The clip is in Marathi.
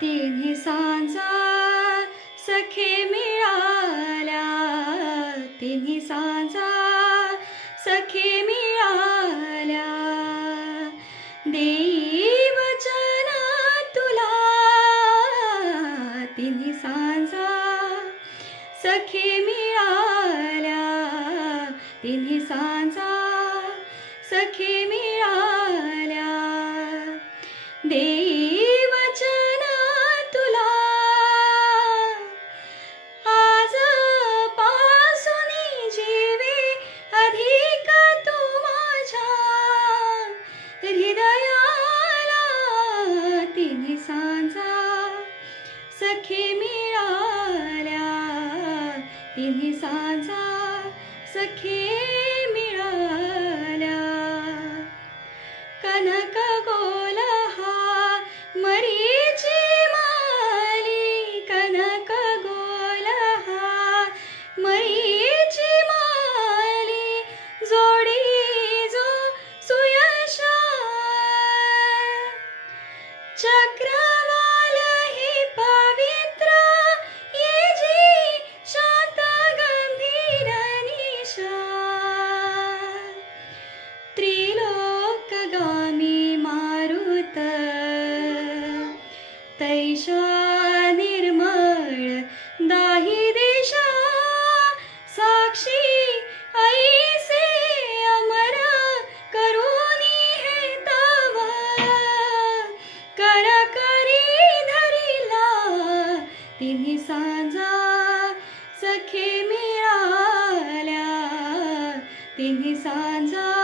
तिन्ही सांजा सखे मिळाल्या. तिन्ही सांजा सखे मिळाल्या. देई वचन तुला. तिन्ही सांजा सखे मिळाल्या. तिन्ही सांजा सखे मिळाल्या. देई सांजा सखी मिळाल्या. तिन्ही सांजा सखी मिळाल्या. गम् शा त्रिलोकगामि मुत तैश्वा निर्म दाहि दिशा साक्षी तिन्ही सांजा सखी मिळाल्या. तिन्ही सांजा